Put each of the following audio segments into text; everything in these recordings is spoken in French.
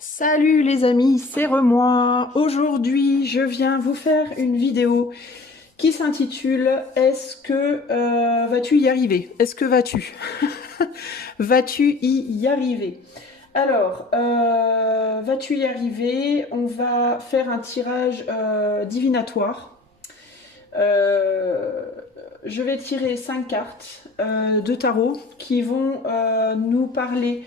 Salut les amis, c'est Remoi. Aujourd'hui, je viens vous faire une vidéo qui s'intitule Est-ce que vas-tu y arriver? Est-ce que vas-tu? Vas-tu y arriver? Alors, vas-tu y arriver? On va faire un tirage divinatoire. Euh, je vais tirer 5 cartes de tarot qui vont nous parler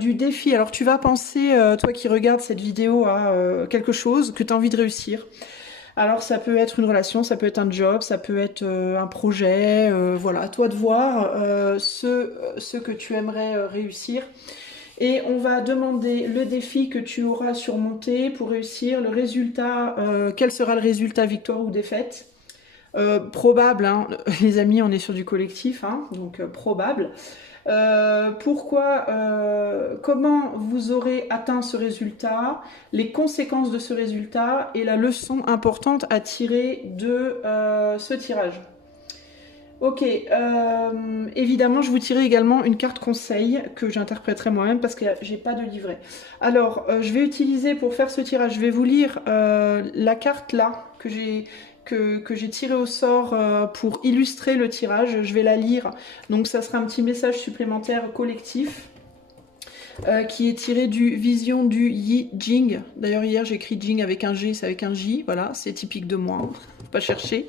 du défi. Alors tu vas penser, toi qui regardes cette vidéo, à quelque chose que tu as envie de réussir. Alors ça peut être une relation, ça peut être un job, ça peut être un projet, voilà, à toi de voir ce que tu aimerais réussir. Et on va demander le défi que tu auras surmonté pour réussir, le résultat, quel sera le résultat, victoire ou défaite. Probable, hein, les amis, on est sur du collectif, hein, donc probable. Comment vous aurez atteint ce résultat, les conséquences de ce résultat et la leçon importante à tirer de ce tirage. Ok, évidemment, je vous tirerai également une carte conseil que j'interpréterai moi-même parce que j'ai pas de livret. Alors, je vais utiliser pour faire ce tirage, je vais vous lire la carte là que j'ai tirée au sort pour illustrer le tirage. Je vais la lire, donc ça sera un petit message supplémentaire collectif. Qui est tiré du Vision du Yi Jing. D'ailleurs, hier j'ai écrit Jing avec un G, c'est avec un J. Voilà, c'est typique de moi. Faut pas chercher.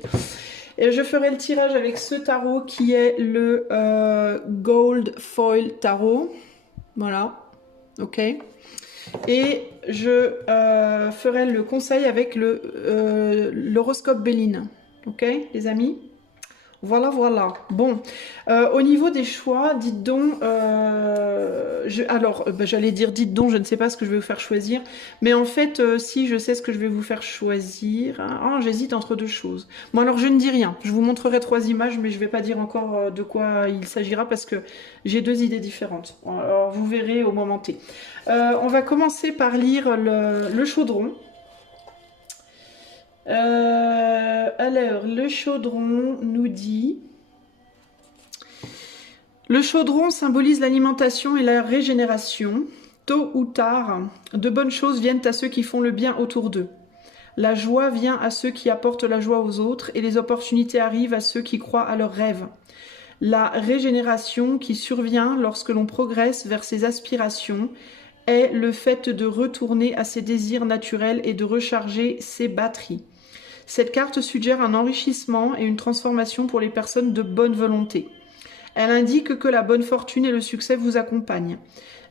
Et je ferai le tirage avec ce tarot qui est le Gold Foil Tarot. Voilà, ok. Et je ferai le conseil avec l'horoscope Béline. Ok, les amis? Voilà, voilà. Bon, au niveau des choix, dites donc, j'allais dire dites donc, je ne sais pas ce que je vais vous faire choisir, mais en fait, si je sais ce que je vais vous faire choisir, hein, j'hésite entre deux choses. Bon, alors je ne dis rien, je vous montrerai 3 images, mais je ne vais pas dire encore de quoi il s'agira parce que j'ai 2 idées différentes. Alors vous verrez au moment T. On va commencer par lire le chaudron. Alors, le chaudron nous dit... Le chaudron symbolise l'alimentation et la régénération. Tôt ou tard, de bonnes choses viennent à ceux qui font le bien autour d'eux. La joie vient à ceux qui apportent la joie aux autres et les opportunités arrivent à ceux qui croient à leurs rêves. La régénération qui survient lorsque l'on progresse vers ses aspirations est le fait de retourner à ses désirs naturels et de recharger ses batteries. Cette carte suggère un enrichissement et une transformation pour les personnes de bonne volonté. Elle indique que la bonne fortune et le succès vous accompagnent.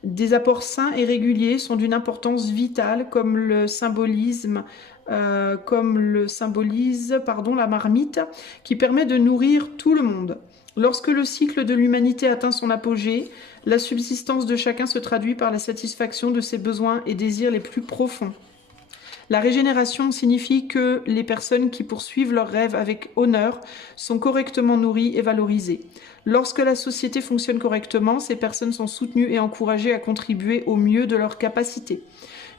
Des apports sains et réguliers sont d'une importance vitale comme le symbolise la marmite qui permet de nourrir tout le monde. Lorsque le cycle de l'humanité atteint son apogée, la subsistance de chacun se traduit par la satisfaction de ses besoins et désirs les plus profonds. La régénération signifie que les personnes qui poursuivent leurs rêves avec honneur sont correctement nourries et valorisées. Lorsque la société fonctionne correctement, ces personnes sont soutenues et encouragées à contribuer au mieux de leurs capacités.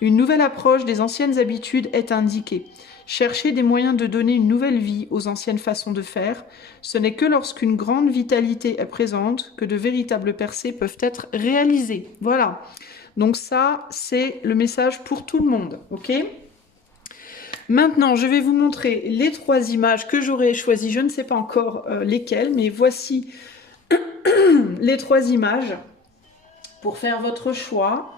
Une nouvelle approche des anciennes habitudes est indiquée. Chercher des moyens de donner une nouvelle vie aux anciennes façons de faire, ce n'est que lorsqu'une grande vitalité est présente que de véritables percées peuvent être réalisées. Voilà. Donc ça, c'est le message pour tout le monde, ok ? Maintenant, je vais vous montrer les 3 images que j'aurais choisies. Je ne sais pas encore lesquelles, mais voici les 3 images pour faire votre choix.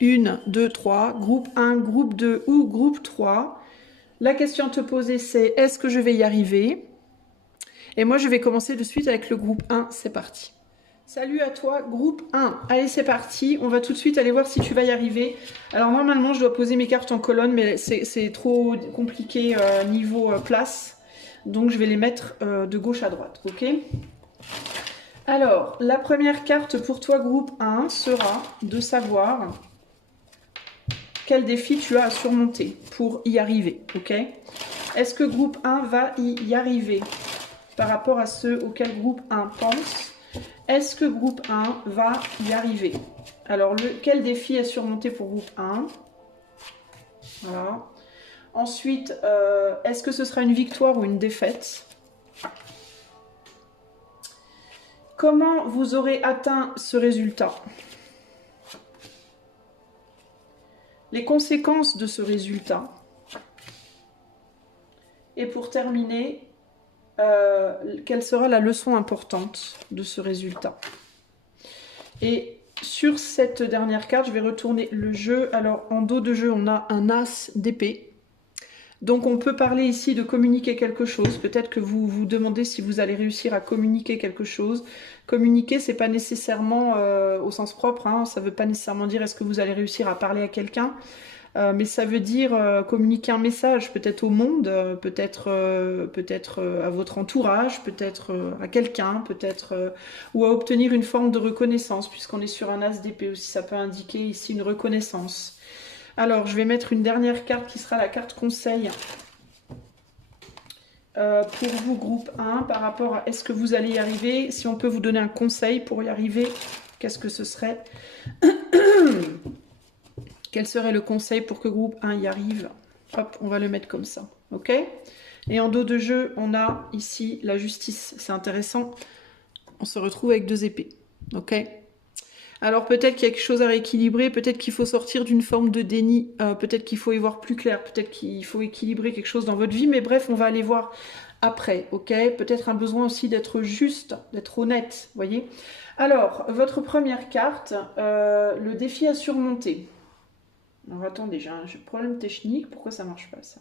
1, 2, 3, groupe 1, groupe 2 ou groupe 3. La question à te poser, c'est est-ce que je vais y arriver? Et moi, je vais commencer de suite avec le groupe 1. C'est parti. Salut à toi, groupe 1. Allez, c'est parti. On va tout de suite aller voir si tu vas y arriver. Alors, normalement, je dois poser mes cartes en colonne, mais c'est trop compliqué niveau place. Donc, je vais les mettre de gauche à droite, ok? Alors, la première carte pour toi, groupe 1, sera de savoir quel défi tu as à surmonter pour y arriver, ok? Est-ce que groupe 1 va y arriver par rapport à ceux auxquels groupe 1 pense? Est-ce que groupe 1 va y arriver? Alors, quel défi est surmonté pour groupe 1? Voilà. Ensuite, est-ce que ce sera une victoire ou une défaite? Comment vous aurez atteint ce résultat? les conséquences de ce résultat. Et pour terminer, quelle sera la leçon importante de ce résultat. Et sur cette dernière carte, je vais retourner le jeu. Alors, en dos de jeu, on a un as d'épée. Donc, on peut parler ici de communiquer quelque chose. Peut-être que vous vous demandez si vous allez réussir à communiquer quelque chose. Communiquer, c'est pas nécessairement au sens propre. Hein, ça ne veut pas nécessairement dire est-ce que vous allez réussir à parler à quelqu'un. Mais ça veut dire communiquer un message, peut-être au monde, peut-être à votre entourage, peut-être à quelqu'un, peut-être ou à obtenir une forme de reconnaissance, puisqu'on est sur un as d'épée aussi, ça peut indiquer ici une reconnaissance. Alors, je vais mettre une dernière carte qui sera la carte conseil pour vous, groupe 1, par rapport à est-ce que vous allez y arriver. Si on peut vous donner un conseil pour y arriver, qu'est-ce que ce serait? Quel serait le conseil pour que groupe 1 y arrive? Hop, on va le mettre comme ça, ok? Et en dos de jeu, on a ici la justice. C'est intéressant. On se retrouve avec 2 épées, ok? Alors peut-être qu'il y a quelque chose à rééquilibrer, peut-être qu'il faut sortir d'une forme de déni, peut-être qu'il faut y voir plus clair, peut-être qu'il faut équilibrer quelque chose dans votre vie, mais bref, on va aller voir après, ok? Peut-être un besoin aussi d'être juste, d'être honnête, voyez? Alors, votre première carte, le défi à surmonter. Alors attendez, j'ai un problème technique. Pourquoi ça marche pas ça?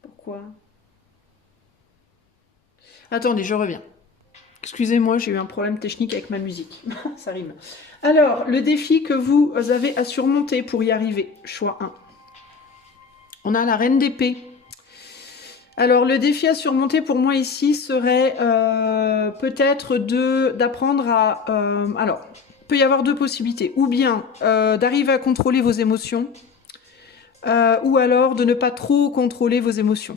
Pourquoi? Attendez, je reviens. Excusez-moi, j'ai eu un problème technique avec ma musique. Ça rime. Alors, le défi que vous avez à surmonter pour y arriver. Choix 1. On a la reine d'épée. Alors, le défi à surmonter pour moi ici serait peut-être d'apprendre à... alors, il peut y avoir 2 possibilités. Ou bien d'arriver à contrôler vos émotions, ou alors de ne pas trop contrôler vos émotions.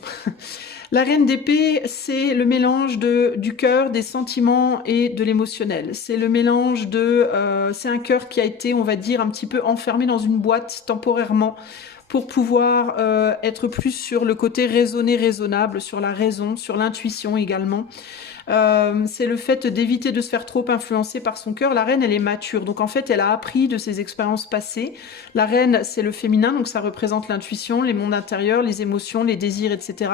La reine d'épée, c'est le mélange du cœur, des sentiments et de l'émotionnel. C'est le mélange c'est un cœur qui a été, on va dire, un petit peu enfermé dans une boîte temporairement pour pouvoir être plus sur le côté raisonné, raisonnable, sur la raison, sur l'intuition également. C'est le fait d'éviter de se faire trop influencer par son cœur. La reine, elle est mature, donc en fait, elle a appris de ses expériences passées. La reine, c'est le féminin, donc ça représente l'intuition, les mondes intérieurs, les émotions, les désirs, etc.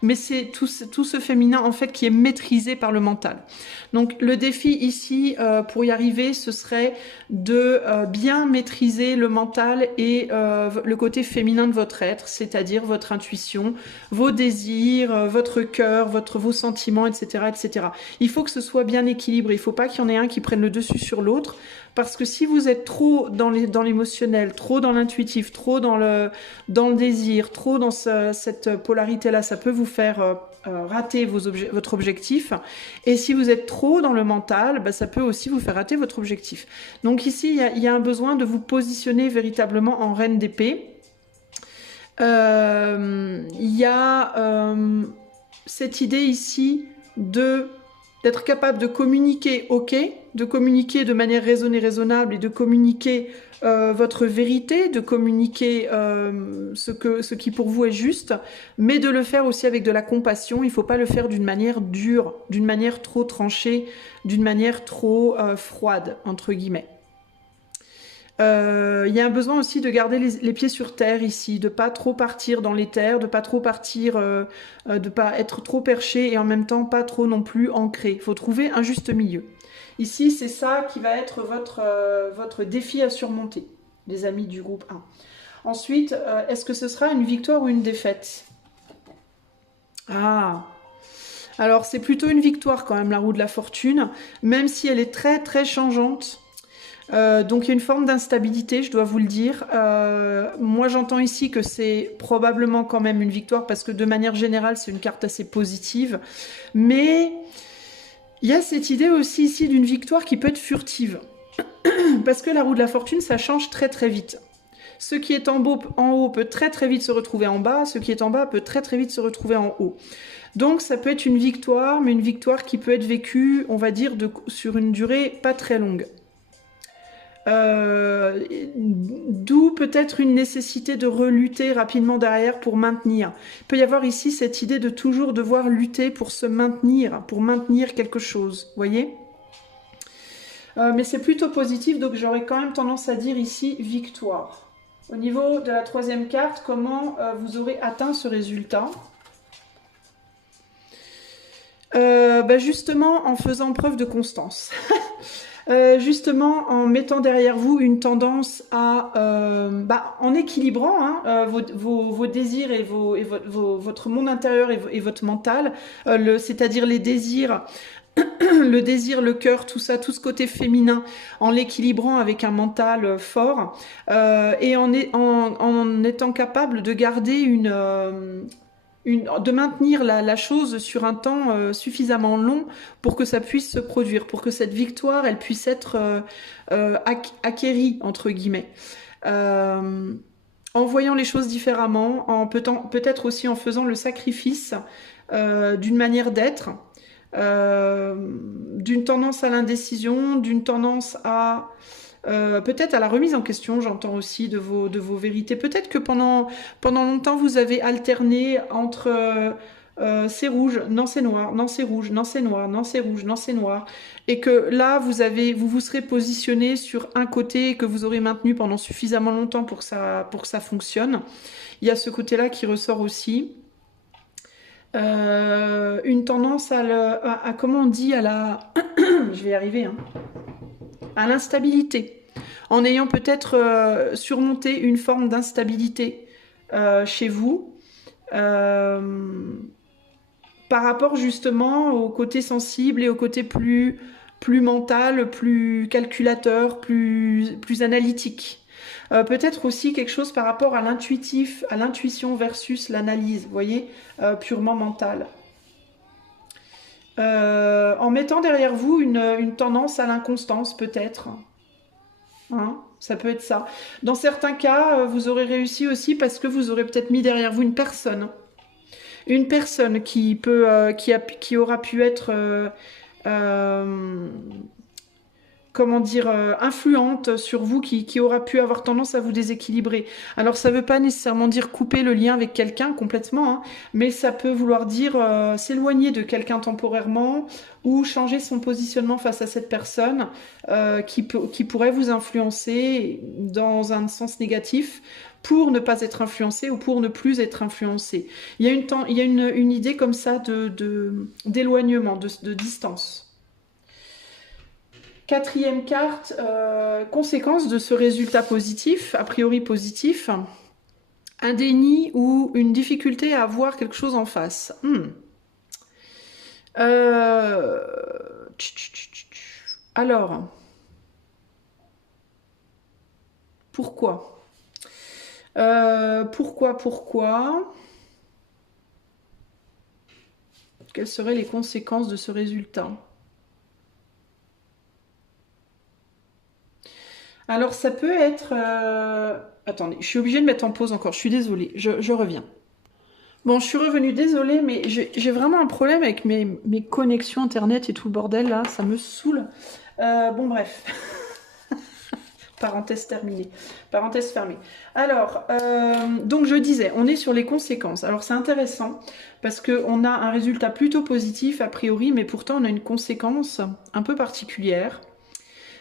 Mais c'est tout ce féminin, en fait, qui est maîtrisé par le mental. Donc le défi ici, pour y arriver, ce serait de bien maîtriser le mental et le côté féminin de votre être, c'est-à-dire votre intuition, vos désirs, votre cœur, vos sentiments, etc., etc. Il faut que ce soit bien équilibré. Il ne faut pas qu'il y en ait un qui prenne le dessus sur l'autre. Parce que si vous êtes trop dans l'émotionnel, trop dans l'intuitif, trop dans le désir, trop dans cette polarité-là, ça peut vous faire rater votre objectif. Et si vous êtes trop dans le mental, bah, ça peut aussi vous faire rater votre objectif. Donc ici, il y a un besoin de vous positionner véritablement en reine d'épée. Il y a cette idée ici d'être capable de communiquer, ok, de communiquer de manière raisonnée, raisonnable et de communiquer votre vérité, de communiquer ce qui pour vous est juste, mais de le faire aussi avec de la compassion. Il ne faut pas le faire d'une manière dure, d'une manière trop tranchée, d'une manière trop froide, entre guillemets. Il y a un besoin aussi de garder les pieds sur terre ici, de pas trop partir dans les terres, de pas trop partir, de pas être trop perché et en même temps pas trop non plus ancré. Il faut trouver un juste milieu. Ici, c'est ça qui va être votre défi à surmonter, les amis du groupe 1. Ensuite, est-ce que ce sera une victoire ou une défaite? Ah, alors c'est plutôt une victoire quand même, la roue de la fortune, même si elle est très très changeante. Donc il y a une forme d'instabilité, je dois vous le dire. Moi j'entends ici que c'est probablement quand même une victoire parce que de manière générale c'est une carte assez positive. Mais il y a cette idée aussi ici d'une victoire qui peut être furtive. Parce que la roue de la fortune ça change très très vite. Ce qui est en haut peut très très vite se retrouver en bas, ce qui est en bas peut très très vite se retrouver en haut. Donc ça peut être une victoire, mais une victoire qui peut être vécue, on va dire, sur une durée pas très longue. D'où peut-être une nécessité de relutter rapidement derrière pour maintenir. Il peut y avoir ici cette idée de toujours devoir lutter pour se maintenir, pour maintenir quelque chose, voyez? Mais c'est plutôt positif, donc j'aurais quand même tendance à dire ici victoire. Au niveau de la troisième carte, comment vous aurez atteint ce résultat? Bah justement, en faisant preuve de constance. Justement, en mettant derrière vous une tendance à... en équilibrant hein, vos désirs et, votre monde intérieur et votre mental, c'est-à-dire les désirs, le désir, le cœur, tout ça, tout ce côté féminin, en l'équilibrant avec un mental fort, et en étant capable de garder de maintenir la chose sur un temps suffisamment long pour que ça puisse se produire, pour que cette victoire, elle puisse être acquérie, entre guillemets. En voyant les choses différemment, peut-être aussi en faisant le sacrifice d'une manière d'être, d'une tendance à l'indécision, d'une tendance à... peut-être à la remise en question, j'entends aussi, de vos vérités. Peut-être que pendant longtemps, vous avez alterné entre c'est rouge, non c'est noir, non c'est rouge, non c'est noir, non c'est rouge, non c'est noir. Et que là, vous vous serez positionné sur un côté que vous aurez maintenu pendant suffisamment longtemps pour que ça fonctionne. Il y a ce côté-là qui ressort aussi. Une tendance à comment on dit, à la... je vais y arriver, hein. À l'instabilité, en ayant peut-être surmonté une forme d'instabilité chez vous, par rapport justement au côté sensible et au côté plus mental, plus calculateur, plus analytique. Peut-être aussi quelque chose par rapport à l'intuitif, à l'intuition versus l'analyse, vous voyez, purement mentale. En mettant derrière vous une tendance à l'inconstance, peut-être. Hein, ça peut être ça. Dans certains cas, vous aurez réussi aussi parce que vous aurez peut-être mis derrière vous une personne. Une personne qui aura pu être... comment dire, influente sur vous, qui aura pu avoir tendance à vous déséquilibrer. Alors ça ne veut pas nécessairement dire couper le lien avec quelqu'un complètement, hein, mais ça peut vouloir dire s'éloigner de quelqu'un temporairement ou changer son positionnement face à cette personne qui pourrait vous influencer dans un sens négatif pour ne pas être influencé ou pour ne plus être influencé. Il y a une idée comme ça d'éloignement, de distance. Quatrième carte, conséquence de ce résultat positif, a priori positif, un déni ou une difficulté à voir quelque chose en face. Alors, pourquoi Quelles seraient les conséquences de ce résultat? Alors ça peut être... Attendez, je suis obligée de mettre en pause encore, je suis désolée, je reviens. Bon, je suis revenue, désolée, mais j'ai vraiment un problème avec mes connexions internet et tout le bordel là, ça me saoule. Bon bref. Parenthèse terminée. Parenthèse fermée. Alors, donc je disais, on est sur les conséquences. Alors c'est intéressant parce qu'on a un résultat plutôt positif a priori, mais pourtant on a une conséquence un peu particulière.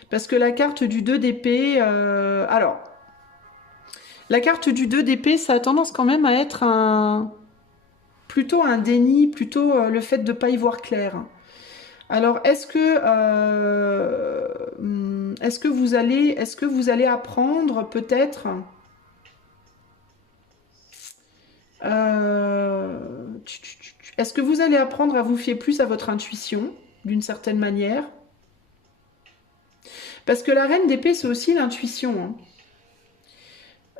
Parce que la carte du 2 d'épée... alors, la carte du 2 d'épée, ça a tendance quand même à être plutôt un déni, plutôt le fait de ne pas y voir clair. Alors, est-ce que vous allez apprendre peut-être... est-ce que vous allez apprendre à vous fier plus à votre intuition, d'une certaine manière? Parce que la reine d'épée, c'est aussi l'intuition.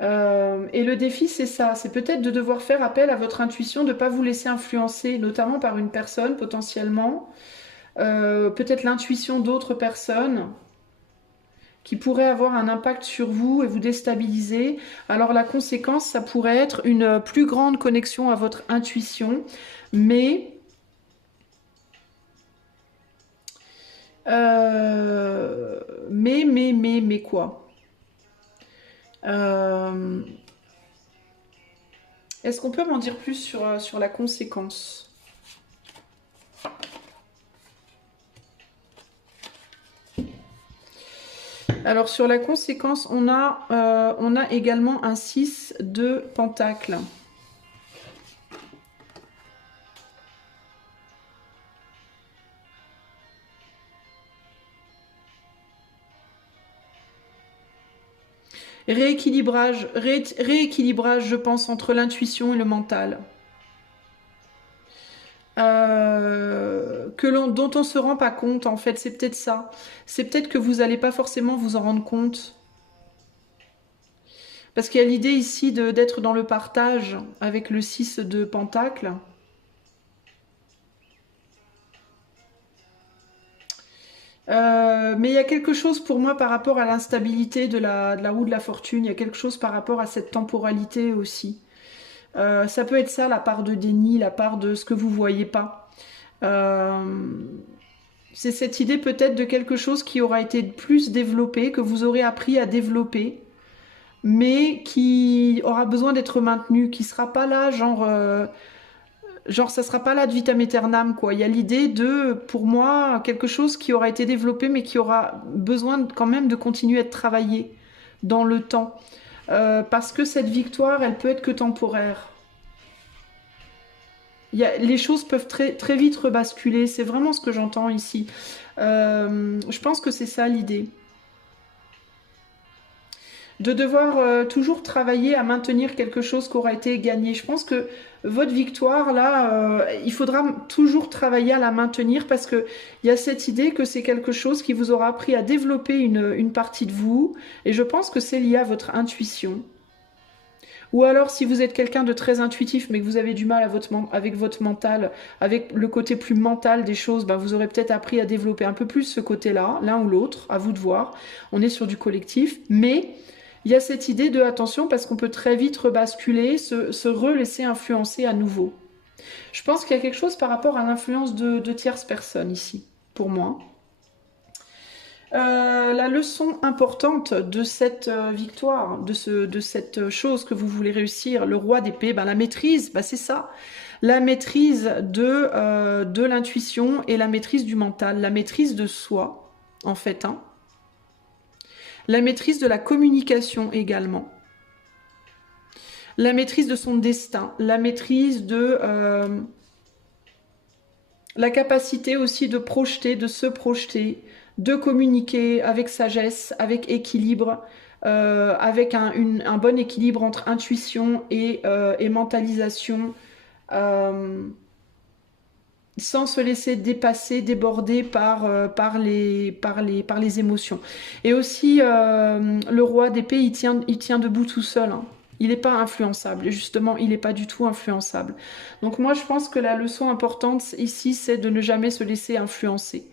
Hein. Et le défi, c'est ça. C'est peut-être de devoir faire appel à votre intuition, de ne pas vous laisser influencer, notamment par une personne, potentiellement. Peut-être l'intuition d'autres personnes qui pourraient avoir un impact sur vous et vous déstabiliser. Alors la conséquence, ça pourrait être une plus grande connexion à votre intuition, mais... mais quoi? Est-ce qu'on peut m'en dire plus sur la conséquence? Alors sur la conséquence, on a également un 6 de pentacle. Rééquilibrage, rééquilibrage, je pense, entre l'intuition et le mental. Dont on se rend pas compte, en fait, c'est peut-être ça. C'est peut-être que vous n'allez pas forcément vous en rendre compte. Parce qu'il y a l'idée ici d'être dans le partage avec le 6 de pentacle. Mais il y a quelque chose pour moi par rapport à l'instabilité de la roue de la fortune. Il y a quelque chose par rapport à cette temporalité aussi. Ça peut être ça, la part de déni, la part de ce que vous voyez pas. C'est cette idée peut-être de quelque chose qui aura été plus développé, que vous aurez appris à développer, mais qui aura besoin d'être maintenu, qui sera pas là, genre ça sera pas là de vitam aeternam, quoi. Il y a l'idée de, pour moi, quelque chose qui aura été développé, mais qui aura besoin quand même de continuer à être travaillé dans le temps. Parce que cette victoire, elle peut être que temporaire. Les choses peuvent très vite rebasculer, c'est vraiment ce que j'entends ici. Je pense que c'est ça l'idée. De devoir toujours travailler à maintenir quelque chose qui aura été gagné. Je pense que votre victoire, là, il faudra toujours travailler à la maintenir parce qu'il y a cette idée que c'est quelque chose qui vous aura appris à développer une partie de vous. Et je pense que c'est lié à votre intuition. Ou alors, si vous êtes quelqu'un de très intuitif, mais que vous avez du mal avec votre mental, avec le côté plus mental des choses, ben vous aurez peut-être appris à développer un peu plus ce côté-là, l'un ou l'autre, à vous de voir. On est sur du collectif, mais il y a cette idée de attention parce qu'on peut très vite rebasculer, se relaisser influencer à nouveau. Je pense qu'il y a quelque chose par rapport à l'influence de tierces personnes ici, pour moi. La leçon importante de cette victoire, de cette chose que vous voulez réussir, le roi d'épée, ben, la maîtrise, ben, c'est ça. La maîtrise de l'intuition et la maîtrise du mental, la maîtrise de soi, en fait. Hein. La maîtrise de la communication également. La maîtrise de son destin, la maîtrise de la capacité aussi de projeter, de se projeter, de communiquer avec sagesse, avec équilibre, avec un bon équilibre entre intuition et mentalisation, sans se laisser dépasser, déborder par les émotions. Et aussi, le roi d'épée, il tient debout tout seul. Hein. Il n'est pas influençable. Et justement, il n'est pas du tout influençable. Donc moi, je pense que la leçon importante ici, c'est de ne jamais se laisser influencer.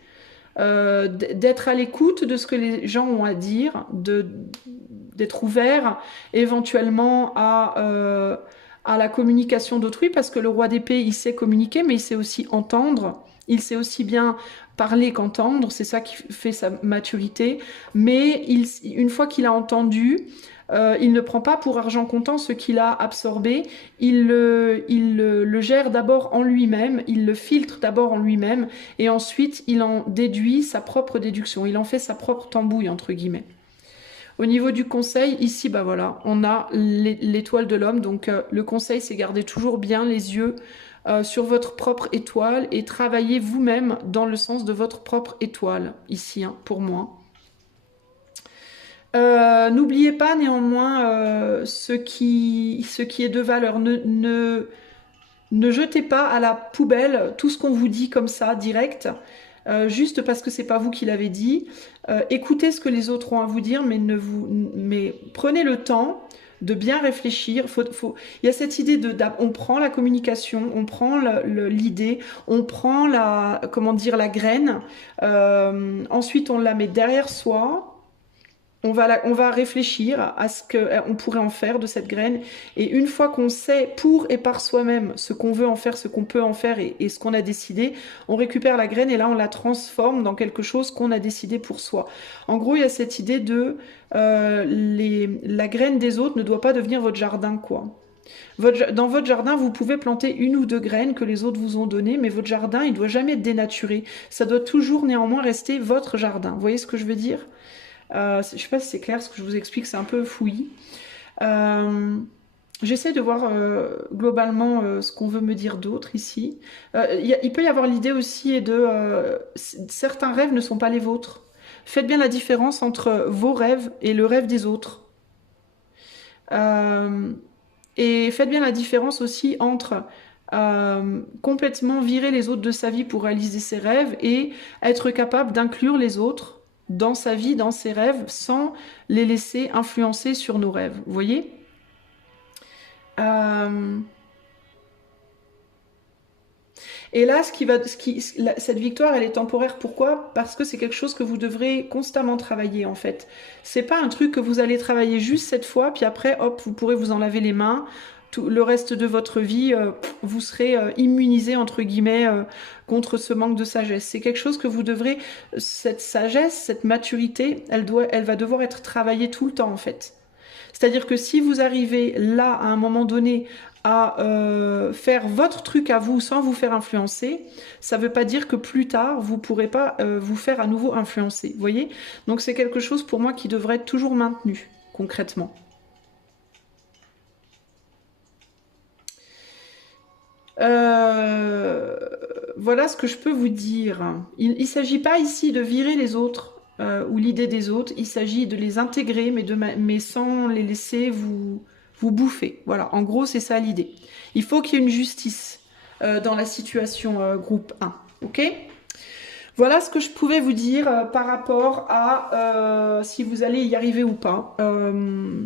D'être à l'écoute de ce que les gens ont à dire, d'être ouvert éventuellement à la communication d'autrui, parce que le roi d'épée, il sait communiquer, mais il sait aussi entendre, il sait aussi bien parler qu'entendre, c'est ça qui fait sa maturité, mais une fois qu'il a entendu, il ne prend pas pour argent comptant ce qu'il a absorbé, il le gère d'abord en lui-même, il le filtre d'abord en lui-même, et ensuite il en déduit sa propre déduction, il en fait sa propre tambouille, entre guillemets. Au niveau du conseil, ici, bah voilà, on a l'étoile de l'homme, donc le conseil, c'est garder toujours bien les yeux sur votre propre étoile et travailler vous-même dans le sens de votre propre étoile, ici, hein, pour moi. N'oubliez pas néanmoins ce qui est de valeur. Ne jetez pas à la poubelle tout ce qu'on vous dit comme ça, direct, juste parce que c'est pas vous qui l'avez dit. Écoutez ce que les autres ont à vous dire, mais prenez le temps de bien réfléchir. Il y a cette idée on prend la communication, on prend l'idée, on prend la graine, ensuite on la met derrière soi. On va réfléchir à ce qu'on pourrait en faire de cette graine. Et une fois qu'on sait pour et par soi-même ce qu'on veut en faire, ce qu'on peut en faire et ce qu'on a décidé, on récupère la graine et là on la transforme dans quelque chose qu'on a décidé pour soi. En gros, il y a cette idée de la graine des autres ne doit pas devenir votre jardin, quoi. Dans votre jardin, vous pouvez planter une ou deux graines que les autres vous ont données, mais votre jardin, il ne doit jamais être dénaturé. Ça doit toujours néanmoins rester votre jardin. Vous voyez ce que je veux dire ? Je sais pas si c'est clair ce que je vous explique, c'est un peu fouillis. J'essaie de voir globalement ce qu'on veut me dire d'autre ici. Il peut y avoir l'idée aussi de certains rêves ne sont pas les vôtres. Faites bien la différence entre vos rêves et le rêve des autres. Et faites bien la différence aussi entre complètement virer les autres de sa vie pour réaliser ses rêves et être capable d'inclure les autres dans sa vie, dans ses rêves, sans les laisser influencer sur nos rêves. Vous voyez ? Et là, cette victoire, elle est temporaire. Pourquoi? Parce que c'est quelque chose que vous devrez constamment travailler, en fait. C'est pas un truc que vous allez travailler juste cette fois, puis après, hop, vous pourrez vous en laver les mains. Tout le reste de votre vie, vous serez immunisé, entre guillemets, contre ce manque de sagesse. C'est quelque chose que vous devrez... Cette sagesse, cette maturité, elle va devoir être travaillée tout le temps, en fait. C'est-à-dire que si vous arrivez là, à un moment donné, à faire votre truc à vous sans vous faire influencer, ça ne veut pas dire que plus tard, vous ne pourrez pas vous faire à nouveau influencer. Vous voyez? Donc c'est quelque chose pour moi qui devrait être toujours maintenu, concrètement. Voilà ce que je peux vous dire. Il ne s'agit pas ici de virer les autres ou l'idée des autres. Il s'agit de les intégrer, mais sans les laisser vous bouffer. Voilà, en gros, c'est ça l'idée. Il faut qu'il y ait une justice dans la situation groupe 1. Ok ? Voilà ce que je pouvais vous dire par rapport à si vous allez y arriver ou pas.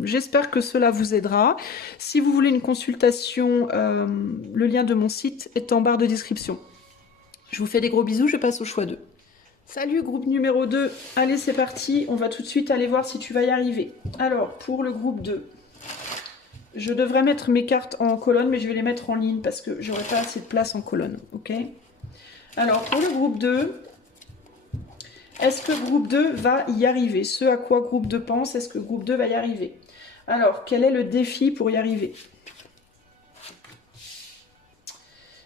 J'espère que cela vous aidera. Si vous voulez une consultation, le lien de mon site est en barre de description. Je vous fais des gros bisous, je passe au choix 2. Salut groupe numéro 2, allez c'est parti, on va tout de suite aller voir si tu vas y arriver. Alors pour le groupe 2, je devrais mettre mes cartes en colonne, mais je vais les mettre en ligne parce que j'aurai pas assez de place en colonne, ok? Alors pour le groupe 2, est-ce que groupe 2 va y arriver? Ce à quoi groupe 2 pense, est-ce que groupe 2 va y arriver? Alors, quel est le défi pour y arriver?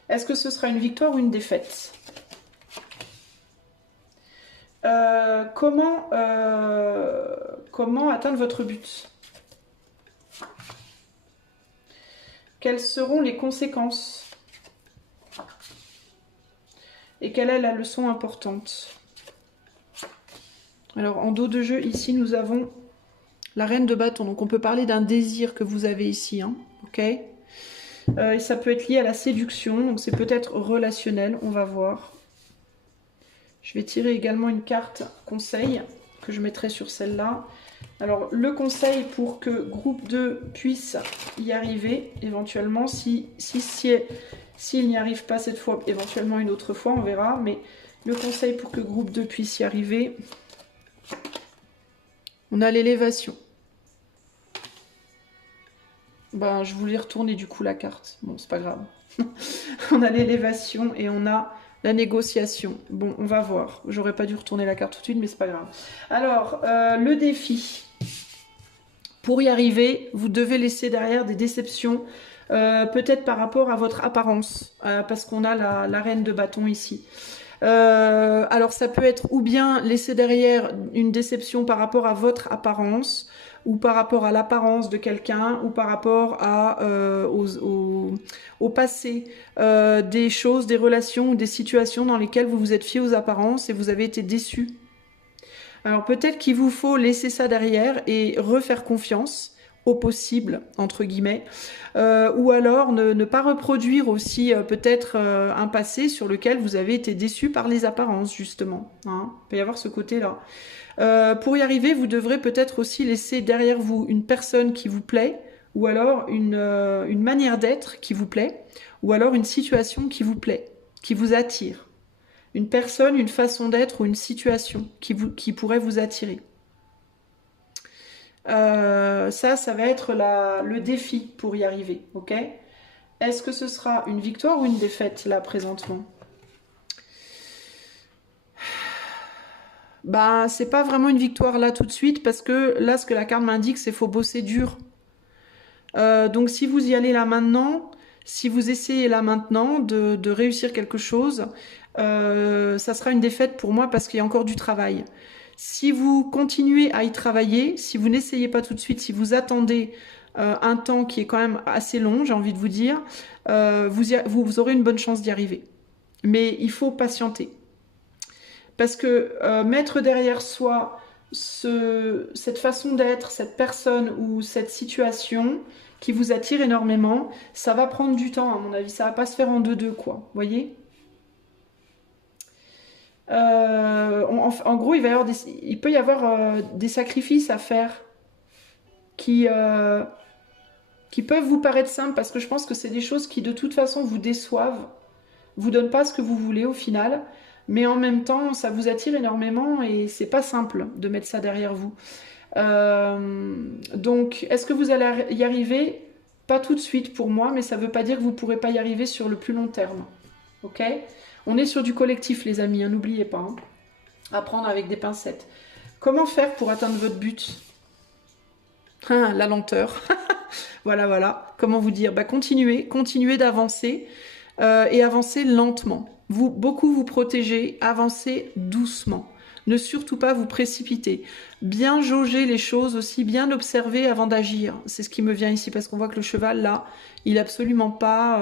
Est-ce que ce sera une victoire ou une défaite? Comment atteindre votre but? Quelles seront les conséquences? Et quelle est la leçon importante? Alors, en dos de jeu, ici, nous avons la reine de bâton. Donc, on peut parler d'un désir que vous avez ici, hein, ok? Et ça peut être lié à la séduction, donc c'est peut-être relationnel, on va voir. Je vais tirer également une carte conseil que je mettrai sur celle-là. Alors, le conseil pour que groupe 2 puisse y arriver, éventuellement, s'il n'y arrive pas cette fois, éventuellement une autre fois, on verra. Mais le conseil pour que groupe 2 puisse y arriver, on a l'élévation. Ben, je voulais retourner du coup la carte. Bon, c'est pas grave. On a l'élévation et on a la négociation. Bon, on va voir. J'aurais pas dû retourner la carte tout de suite, mais c'est pas grave. Alors, le défi. Pour y arriver, vous devez laisser derrière des déceptions, peut-être par rapport à votre apparence, parce qu'on a la reine de bâton ici. Alors ça peut être ou bien laisser derrière une déception par rapport à votre apparence, ou par rapport à l'apparence de quelqu'un, ou par rapport au passé, des choses, des relations ou des situations dans lesquelles vous vous êtes fié aux apparences et vous avez été déçu. Alors peut-être qu'il vous faut laisser ça derrière et refaire confiance au possible, entre guillemets, ou alors ne pas reproduire aussi peut-être un passé sur lequel vous avez été déçu par les apparences, justement. Hein. Il peut y avoir ce côté-là. Pour y arriver, vous devrez peut-être aussi laisser derrière vous une personne qui vous plaît, ou alors une manière d'être qui vous plaît, ou alors une situation qui vous plaît, qui vous attire. Une personne, une façon d'être ou une situation qui pourrait vous attirer. Ça va être le défi pour y arriver, ok? Est-ce que ce sera une victoire ou une défaite, là, présentement? Ben, c'est pas vraiment une victoire, là, tout de suite, parce que là, ce que la carte m'indique, c'est qu'il faut bosser dur. Donc, si vous y allez là maintenant, si vous essayez là maintenant de réussir quelque chose, ça sera une défaite pour moi parce qu'il y a encore du travail. Si vous continuez à y travailler, si vous n'essayez pas tout de suite, si vous attendez un temps qui est quand même assez long, j'ai envie de vous dire, vous aurez une bonne chance d'y arriver. Mais il faut patienter. Parce que mettre derrière soi cette façon d'être, cette personne ou cette situation qui vous attire énormément, ça va prendre du temps à mon avis, ça va pas se faire en deux quoi, voyez. En gros, il peut y avoir des sacrifices à faire qui peuvent vous paraître simples parce que je pense que c'est des choses qui de toute façon vous déçoivent, vous donnent pas ce que vous voulez au final, mais en même temps ça vous attire énormément et c'est pas simple de mettre ça derrière vous. Donc est-ce que vous allez y arriver? Pas tout de suite pour moi, mais ça veut pas dire que vous pourrez pas y arriver sur le plus long terme. Ok? On est sur du collectif les amis, hein, n'oubliez pas. Hein. À prendre avec des pincettes. Comment faire pour atteindre votre but? La lenteur. Voilà. Comment vous dire? Continuez d'avancer et avancez lentement. Beaucoup vous protégez, avancez doucement. Ne surtout pas vous précipiter. Bien jauger les choses aussi, bien observer avant d'agir. C'est ce qui me vient ici parce qu'on voit que le cheval là, il est absolument pas,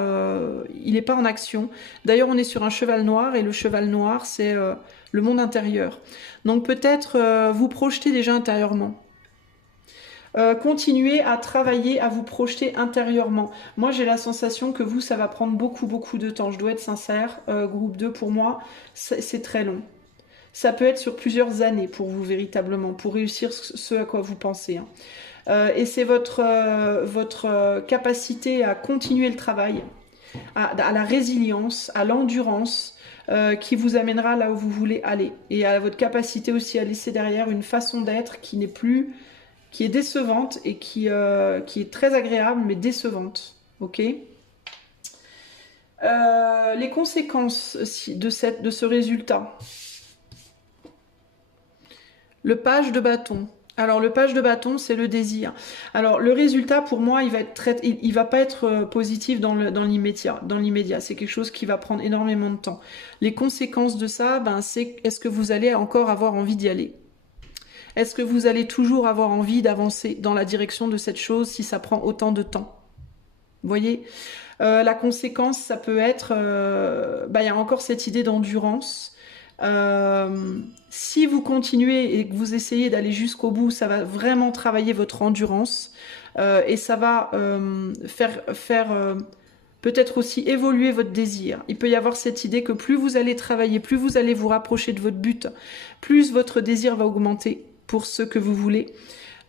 il n'est pas en action. D'ailleurs, on est sur un cheval noir et le cheval noir, c'est le monde intérieur. Donc peut-être vous projeter déjà intérieurement. Continuez à travailler, à vous projeter intérieurement. Moi, j'ai la sensation que vous, ça va prendre beaucoup de temps. Je dois être sincère. Groupe 2, pour moi, c'est très long. Ça peut être sur plusieurs années pour vous, véritablement, pour réussir ce à quoi vous pensez. Hein. Et c'est votre capacité à continuer le travail, à la résilience, à l'endurance, qui vous amènera là où vous voulez aller. Et à votre capacité aussi à laisser derrière une façon d'être qui n'est plus... qui est décevante et qui est très agréable, mais décevante. Ok ? Les conséquences de ce résultat. Le page de bâton. Alors, le page de bâton, c'est le désir. Alors, le résultat, pour moi, il va pas être positif dans l'immédiat. C'est quelque chose qui va prendre énormément de temps. Les conséquences de ça, c'est est-ce que vous allez encore avoir envie d'y aller ? Est-ce que vous allez toujours avoir envie d'avancer dans la direction de cette chose si ça prend autant de temps? Vous voyez, la conséquence, ça peut être... il y a encore cette idée d'endurance. Si vous continuez et que vous essayez d'aller jusqu'au bout, ça va vraiment travailler votre endurance et ça va faire peut-être aussi évoluer votre désir. Il peut y avoir cette idée que plus vous allez travailler, plus vous allez vous rapprocher de votre but, plus votre désir va augmenter pour ce que vous voulez.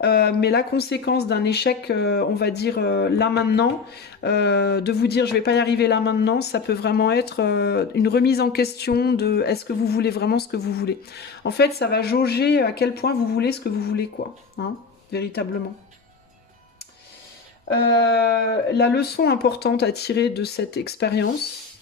Mais la conséquence d'un échec, on va dire là maintenant, de vous dire je vais pas y arriver là maintenant, ça peut vraiment être une remise en question de est-ce que vous voulez vraiment ce que vous voulez. En fait, ça va jauger à quel point vous voulez ce que vous voulez, quoi, hein, véritablement. La leçon importante à tirer de cette expérience,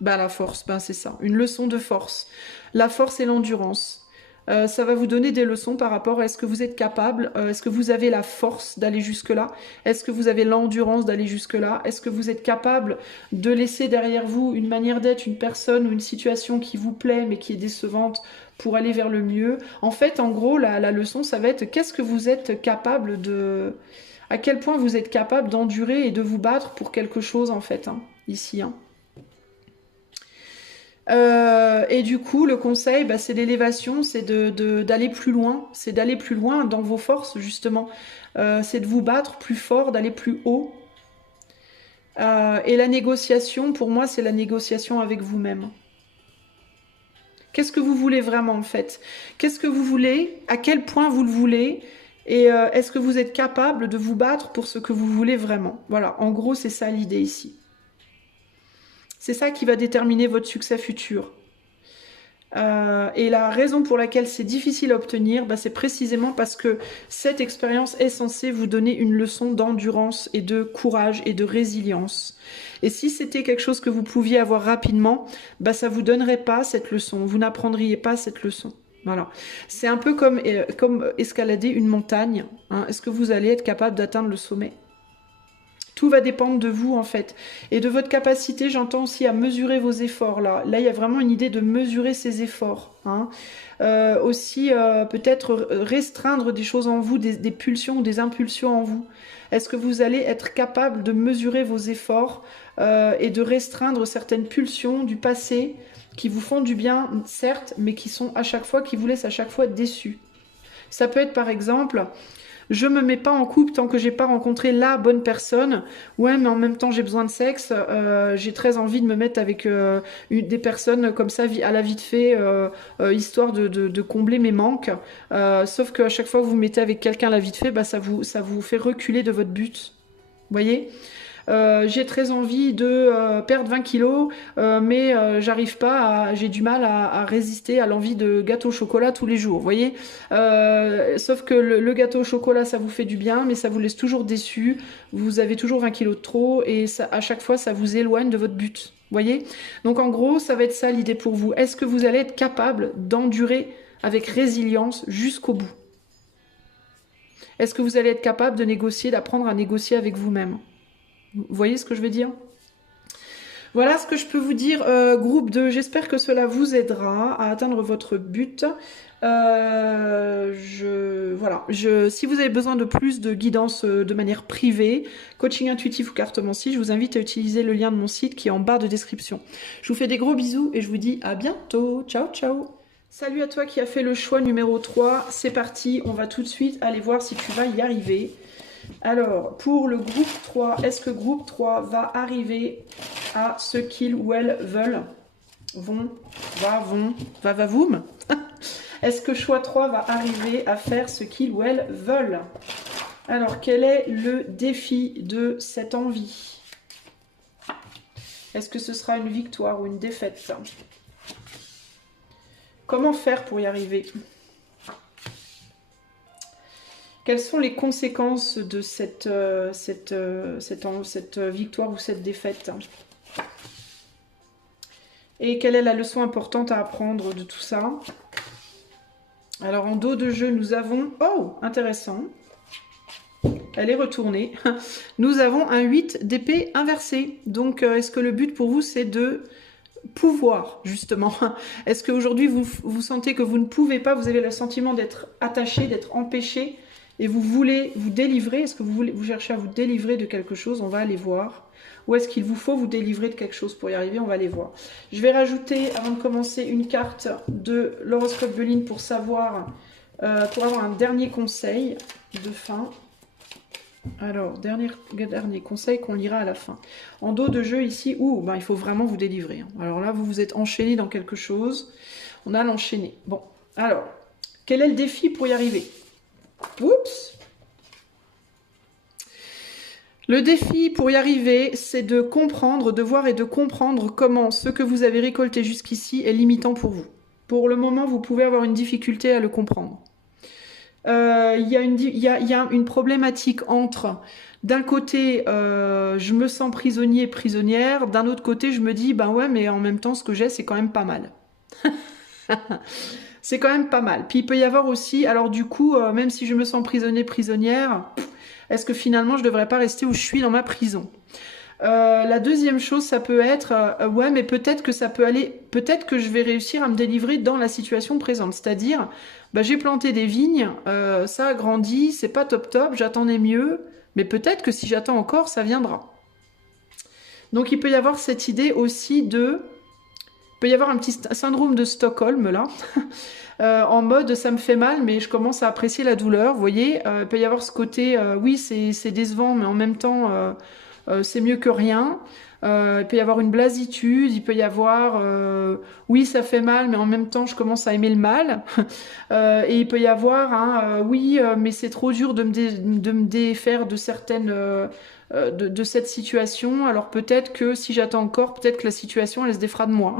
la force, c'est ça, une leçon de force. La force et l'endurance. Ça va vous donner des leçons par rapport à est-ce que vous êtes capable, est-ce que vous avez la force d'aller jusque-là, est-ce que vous avez l'endurance d'aller jusque-là, est-ce que vous êtes capable de laisser derrière vous une manière d'être, une personne ou une situation qui vous plaît mais qui est décevante pour aller vers le mieux. En fait, en gros, la leçon, ça va être qu'est-ce que vous êtes capable de... À quel point vous êtes capable d'endurer et de vous battre pour quelque chose, en fait, hein, ici, hein. Et du coup, le conseil, c'est l'élévation, c'est d'aller plus loin, c'est d'aller plus loin dans vos forces, justement. C'est de vous battre plus fort, d'aller plus haut. Et la négociation, pour moi, c'est la négociation avec vous-même. Qu'est-ce que vous voulez vraiment, en fait? Qu'est-ce que vous voulez? À quel point vous le voulez? Et est-ce que vous êtes capable de vous battre pour ce que vous voulez vraiment? Voilà, en gros, c'est ça l'idée ici. C'est ça qui va déterminer votre succès futur. Et la raison pour laquelle c'est difficile à obtenir, c'est précisément parce que cette expérience est censée vous donner une leçon d'endurance et de courage et de résilience. Et si c'était quelque chose que vous pouviez avoir rapidement, ça vous donnerait pas cette leçon, vous n'apprendriez pas cette leçon. Voilà. C'est un peu comme escalader une montagne. Hein. Est-ce que vous allez être capable d'atteindre le sommet ? Tout va dépendre de vous, en fait. Et de votre capacité, j'entends aussi à mesurer vos efforts, là. Là, il y a vraiment une idée de mesurer ses efforts. Hein. Aussi, peut-être restreindre des choses en vous, des pulsions ou des impulsions en vous. Est-ce que vous allez être capable de mesurer vos efforts et de restreindre certaines pulsions du passé qui vous font du bien, certes, mais qui sont à chaque fois, qui vous laissent à chaque fois déçus. Ça peut être, par exemple... Je me mets pas en couple tant que j'ai pas rencontré la bonne personne. Ouais, mais en même temps j'ai besoin de sexe. J'ai très envie de me mettre avec des personnes comme ça à la vite fait, histoire de combler mes manques. Sauf qu'à chaque fois que vous vous mettez avec quelqu'un à la vite fait, bah, ça vous fait reculer de votre but. Vous voyez ? J'ai très envie de perdre 20 kilos, mais j'arrive pas, j'ai du mal à résister à l'envie de gâteau au chocolat tous les jours, vous voyez. Sauf que le gâteau au chocolat, ça vous fait du bien, mais ça vous laisse toujours déçu, vous avez toujours 20 kilos de trop, et ça, à chaque fois, ça vous éloigne de votre but, vous voyez. Donc en gros, ça va être ça l'idée pour vous. Est-ce que vous allez être capable d'endurer avec résilience jusqu'au bout? Est-ce que vous allez être capable de négocier, d'apprendre à négocier avec vous-même? Vous voyez ce que je veux dire? Voilà ce que je peux vous dire, groupe 2. J'espère que cela vous aidera à atteindre votre but. Si vous avez besoin de plus de guidance de manière privée, coaching intuitif ou cartomancie, je vous invite à utiliser le lien de mon site qui est en barre de description. Je vous fais des gros bisous et je vous dis à bientôt. Ciao, ciao. Salut à toi qui as fait le choix numéro 3. C'est parti, on va tout de suite aller voir si tu vas y arriver. Alors, pour le groupe 3, est-ce que groupe 3 va arriver à ce qu'ils ou elles veulent? Voum. Est-ce que choix 3 va arriver à faire ce qu'ils ou elles veulent? Alors, quel est le défi de cette envie? Est-ce que ce sera une victoire ou une défaite? Comment faire pour y arriver? Quelles sont les conséquences de cette victoire ou cette défaite? Et quelle est la leçon importante à apprendre de tout ça? Alors en dos de jeu, nous avons... Oh, intéressant. Elle est retournée. Nous avons un 8 d'épée inversé. Donc est-ce que le but pour vous, c'est de pouvoir, justement? Est-ce qu'aujourd'hui, vous sentez que vous ne pouvez pas, vous avez le sentiment d'être attaché, d'être empêché, et vous voulez vous délivrer? Est-ce que vous cherchez à vous délivrer de quelque chose? On va aller voir. Ou est-ce qu'il vous faut vous délivrer de quelque chose pour y arriver? On va aller voir. Je vais rajouter, avant de commencer, une carte de l'horoscope Béline pour savoir, pour avoir un dernier conseil de fin. Alors, dernier conseil qu'on lira à la fin. En dos de jeu ici, il faut vraiment vous délivrer. Alors là, vous vous êtes enchaîné dans quelque chose. On a l'enchaîné. Bon, alors, quel est le défi pour y arriver? Oups! Le défi pour y arriver, c'est de comprendre, de voir et de comprendre comment ce que vous avez récolté jusqu'ici est limitant pour vous. Pour le moment, vous pouvez avoir une difficulté à le comprendre. Il y a une problématique entre, d'un côté, je me sens prisonnier, prisonnière, d'un autre côté, je me dis, ben ouais, mais en même temps, ce que j'ai, c'est quand même pas mal. C'est quand même pas mal. Puis il peut y avoir aussi, alors du coup, même si je me sens prisonnier, prisonnière, est-ce que finalement, je ne devrais pas rester où je suis dans ma prison? La deuxième chose, ça peut être, ouais, mais peut-être que ça peut aller, peut-être que je vais réussir à me délivrer dans la situation présente. C'est-à-dire, bah, j'ai planté des vignes, ça a grandi, c'est pas top top, j'attendais mieux, mais peut-être que si j'attends encore, ça viendra. Donc il peut y avoir cette idée aussi de... Il peut y avoir un petit syndrome de Stockholm, là, en mode, ça me fait mal, mais je commence à apprécier la douleur, vous voyez. Il peut y avoir ce côté, oui, c'est décevant, mais en même temps... c'est mieux que rien. Il peut y avoir une blasitude, il peut y avoir oui, ça fait mal, mais en même temps je commence à aimer le mal. Et il peut y avoir oui, mais c'est trop dur de me défaire de certaines de cette situation. Alors peut-être que si j'attends encore, peut-être que la situation elle se défera de moi.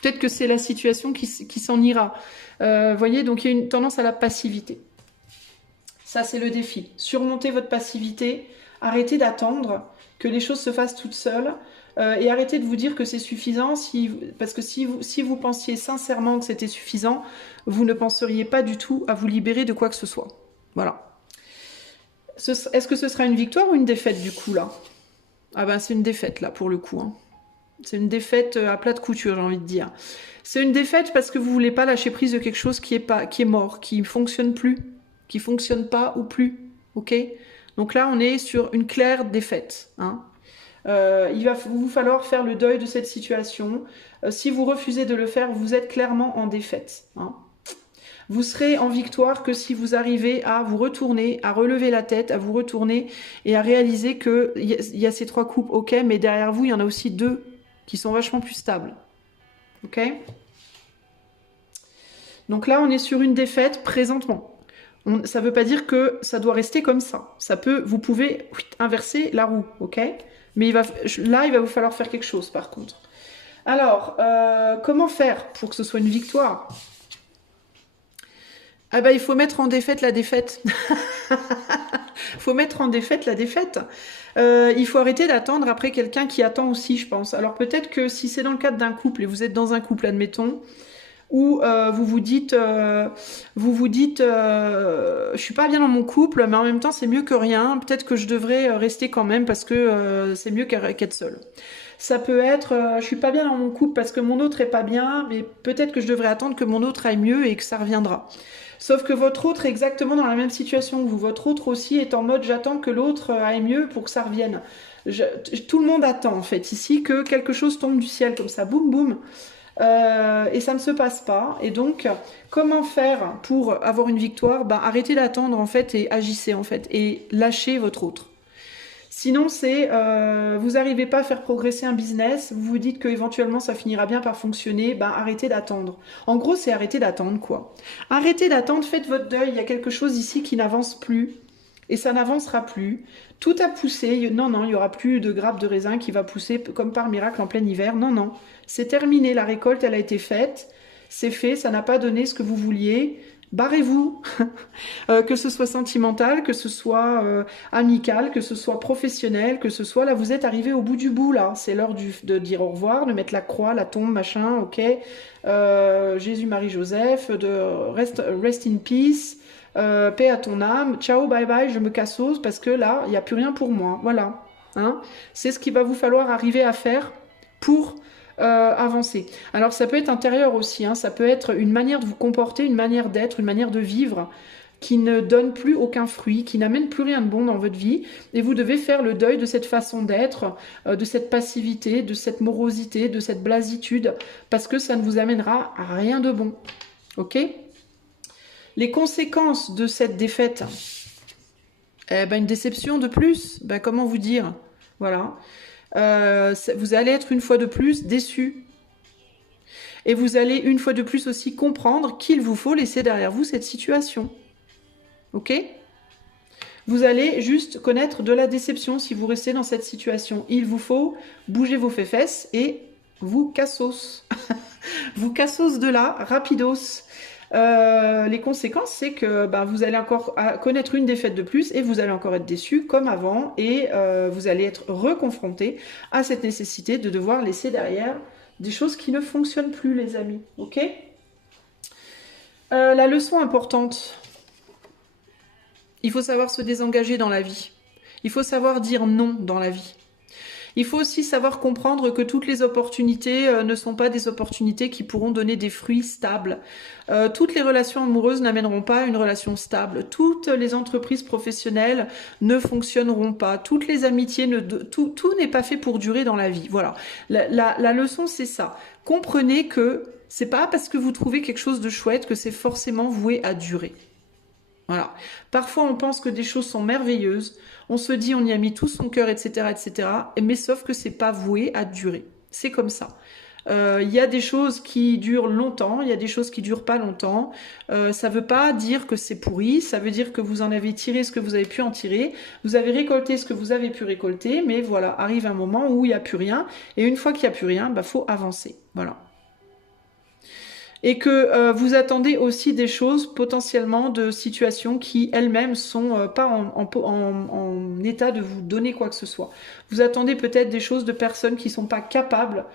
Peut-être que c'est la situation qui s'en ira. Voyez, donc il y a une tendance à la passivité. Ça c'est le défi. Surmonter votre passivité, arrêtez d'attendre que les choses se fassent toutes seules et arrêtez de vous dire que c'est suffisant, parce que si vous pensiez sincèrement que c'était suffisant, vous ne penseriez pas du tout à vous libérer de quoi que ce soit. Voilà. Est-ce que ce sera une victoire ou une défaite du coup là? Ah ben c'est une défaite là pour le coup, hein. C'est une défaite à plat de couture, j'ai envie de dire. C'est une défaite parce que vous voulez pas lâcher prise de quelque chose qui est mort, qui fonctionne plus, qui fonctionne pas ou plus. Ok? Donc là, on est sur une claire défaite, hein. Il va vous falloir faire le deuil de cette situation. Si vous refusez de le faire, vous êtes clairement en défaite, hein. Vous serez en victoire que si vous arrivez à vous retourner, à relever la tête, à vous retourner et à réaliser que il y a ces trois coupes, ok, mais derrière vous, il y en a aussi deux qui sont vachement plus stables. Ok? Donc là, on est sur une défaite présentement. Ça ne veut pas dire que ça doit rester comme ça. Vous pouvez inverser la roue, ok? Mais là, il va vous falloir faire quelque chose, par contre. Alors, comment faire pour que ce soit une victoire? Ah bah, il faut mettre en défaite la défaite. Il faut mettre en défaite la défaite. Il faut arrêter d'attendre après quelqu'un qui attend aussi, je pense. Alors peut-être que si c'est dans le cadre d'un couple et vous êtes dans un couple, admettons, où je suis pas bien dans mon couple, mais en même temps c'est mieux que rien. Peut-être que je devrais rester quand même parce que c'est mieux qu'être seule. Ça peut être, je suis pas bien dans mon couple parce que mon autre est pas bien, mais peut-être que je devrais attendre que mon autre aille mieux et que ça reviendra. Sauf que votre autre est exactement dans la même situation que vous. Votre autre aussi est en mode j'attends que l'autre aille mieux pour que ça revienne. Tout le monde attend en fait ici que quelque chose tombe du ciel comme ça, boum boum. Et ça ne se passe pas. Et donc, comment faire pour avoir une victoire? Ben, arrêtez d'attendre en fait et agissez en fait et lâchez votre autre. Sinon, vous n'arrivez pas à faire progresser un business, vous vous dites que éventuellement ça finira bien par fonctionner, ben arrêtez d'attendre. En gros, c'est arrêter d'attendre quoi. Arrêtez d'attendre, faites votre deuil. Il y a quelque chose ici qui n'avance plus et ça n'avancera plus. Tout a poussé. Non, non, il n'y aura plus de grappe de raisin qui va pousser comme par miracle en plein hiver. Non, non. C'est terminé. La récolte, elle a été faite. C'est fait. Ça n'a pas donné ce que vous vouliez. Barrez-vous. Que ce soit sentimental, que ce soit amical, que ce soit professionnel, que ce soit là, vous êtes arrivé au bout du bout là. C'est l'heure de dire au revoir, de mettre la croix, la tombe, machin, ok. Jésus, Marie, Joseph, rest in peace. Paix à ton âme, ciao, bye bye, je me cassos parce que là, il n'y a plus rien pour moi. Voilà. Hein, c'est ce qu'il va vous falloir arriver à faire pour avancer. Alors ça peut être intérieur aussi, hein, ça peut être une manière de vous comporter, une manière d'être, une manière de vivre qui ne donne plus aucun fruit, qui n'amène plus rien de bon dans votre vie. Et vous devez faire le deuil de cette façon d'être, de cette passivité, de cette morosité, de cette blasitude, parce que ça ne vous amènera à rien de bon. Ok ? Les conséquences de cette défaite, une déception de plus, comment vous dire? Voilà. Vous allez être une fois de plus déçu. Et vous allez une fois de plus aussi comprendre qu'il vous faut laisser derrière vous cette situation. Ok? Vous allez juste connaître de la déception si vous restez dans cette situation. Il vous faut bouger vos fesses et vous cassos. Vous cassos de là, rapidos. Les conséquences, c'est que vous allez encore connaître une défaite de plus et vous allez encore être déçu comme avant et vous allez être reconfronté à cette nécessité de devoir laisser derrière des choses qui ne fonctionnent plus, les amis. Ok? La leçon importante, il faut savoir se désengager dans la vie. Il faut savoir dire non dans la vie. Il faut aussi savoir comprendre que toutes les opportunités ne sont pas des opportunités qui pourront donner des fruits stables. Toutes les relations amoureuses n'amèneront pas à une relation stable. Toutes les entreprises professionnelles ne fonctionneront pas. Toutes les amitiés, tout n'est pas fait pour durer dans la vie. Voilà. La leçon, c'est ça. Comprenez que c'est pas parce que vous trouvez quelque chose de chouette que c'est forcément voué à durer. Voilà. Parfois, on pense que des choses sont merveilleuses. On se dit, on y a mis tout son cœur, etc., etc. Mais sauf que c'est pas voué à durer. C'est comme ça. Il y a des choses qui durent longtemps, il y a des choses qui durent pas longtemps. Ça veut pas dire que c'est pourri. Ça veut dire que vous en avez tiré ce que vous avez pu en tirer. Vous avez récolté ce que vous avez pu récolter. Mais voilà, arrive un moment où il n'y a plus rien. Et une fois qu'il n'y a plus rien, faut avancer. Voilà. Et que vous attendez aussi des choses potentiellement de situations qui elles-mêmes sont pas en état de vous donner quoi que ce soit. Vous attendez peut-être des choses de personnes qui sont pas capables,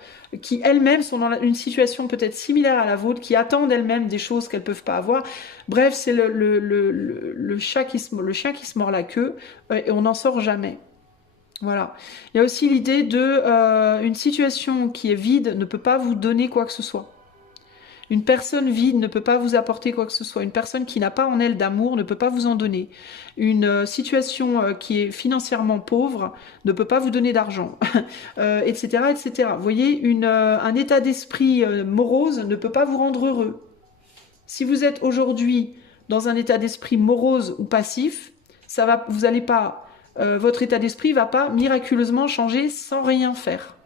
qui elles-mêmes sont dans une situation peut-être similaire à la vôtre, qui attendent elles-mêmes des choses qu'elles peuvent pas avoir. Bref, c'est le chien qui se mord la queue et on n'en sort jamais. Voilà. Il y a aussi l'idée de une situation qui est vide ne peut pas vous donner quoi que ce soit. Une personne vide ne peut pas vous apporter quoi que ce soit. Une personne qui n'a pas en elle d'amour ne peut pas vous en donner. Une situation qui est financièrement pauvre ne peut pas vous donner d'argent, etc., etc. Vous voyez, un état d'esprit morose ne peut pas vous rendre heureux. Si vous êtes aujourd'hui dans un état d'esprit morose ou passif, vous allez pas, votre état d'esprit va pas miraculeusement changer sans rien faire.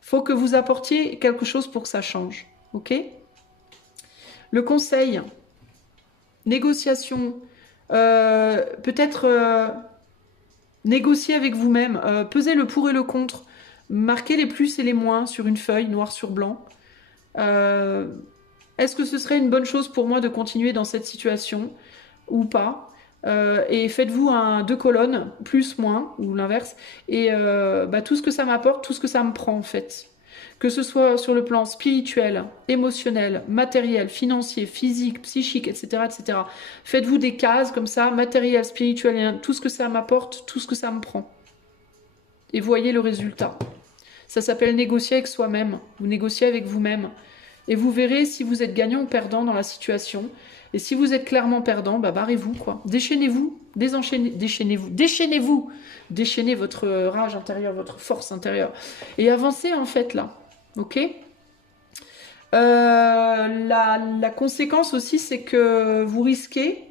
Faut que vous apportiez quelque chose pour que ça change, ok? Le conseil, négociation, peut-être négocier avec vous-même, peser le pour et le contre, marquer les plus et les moins sur une feuille, noir sur blanc. Est-ce que ce serait une bonne chose pour moi de continuer dans cette situation ou pas? Et faites-vous deux colonnes, plus, moins, ou l'inverse, et tout ce que ça m'apporte, tout ce que ça me prend en fait. Que ce soit sur le plan spirituel, émotionnel, matériel, financier, physique, psychique, etc. etc. Faites-vous des cases comme ça, matériel, spirituel, tout ce que ça m'apporte, tout ce que ça me prend. Et voyez le résultat. Ça s'appelle négocier avec soi-même. Vous négociez avec vous-même. Et vous verrez si vous êtes gagnant ou perdant dans la situation. Et si vous êtes clairement perdant, barrez-vous, quoi. Déchaînez-vous, déchaînez-vous, déchaînez-vous. Déchaînez votre rage intérieure, votre force intérieure. Et avancez, en fait, là. Ok? La conséquence aussi, c'est que vous risquez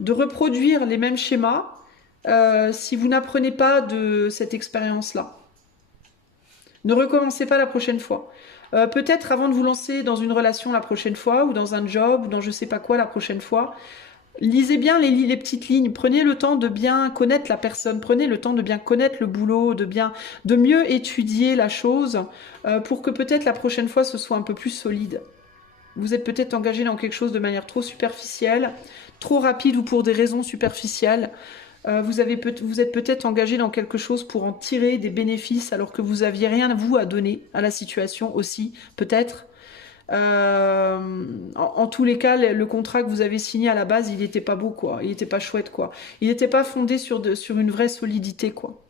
de reproduire les mêmes schémas si vous n'apprenez pas de cette expérience-là. Ne recommencez pas la prochaine fois. Peut-être avant de vous lancer dans une relation la prochaine fois, ou dans un job, ou dans je sais pas quoi la prochaine fois, lisez bien les petites lignes, prenez le temps de bien connaître la personne, prenez le temps de bien connaître le boulot, de mieux étudier la chose, pour que peut-être la prochaine fois ce soit un peu plus solide. Vous êtes peut-être engagé dans quelque chose de manière trop superficielle, trop rapide ou pour des raisons superficielles. Vous êtes peut-être engagé dans quelque chose pour en tirer des bénéfices alors que vous aviez rien vous à donner à la situation aussi, peut-être. En tous les cas, le contrat que vous avez signé à la base, il n'était pas beau, quoi. Il n'était pas chouette, quoi. Il n'était pas fondé sur une vraie solidité, quoi.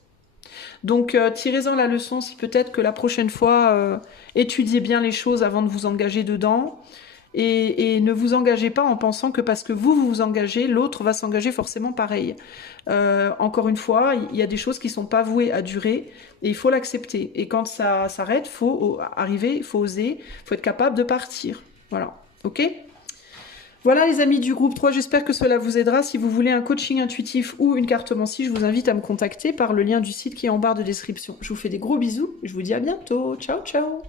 Donc, tirez-en la leçon si peut-être que la prochaine fois, étudiez bien les choses avant de vous engager dedans. Et ne vous engagez pas en pensant que parce que vous engagez, l'autre va s'engager forcément pareil. Encore une fois, il y a des choses qui ne sont pas vouées à durer et il faut l'accepter. Et quand ça s'arrête, il faut arriver, il faut oser, il faut être capable de partir. Voilà, ok? Voilà les amis du groupe 3, j'espère que cela vous aidera. Si vous voulez un coaching intuitif ou une cartomancie, je vous invite à me contacter par le lien du site qui est en barre de description. Je vous fais des gros bisous, je vous dis à bientôt. Ciao, ciao!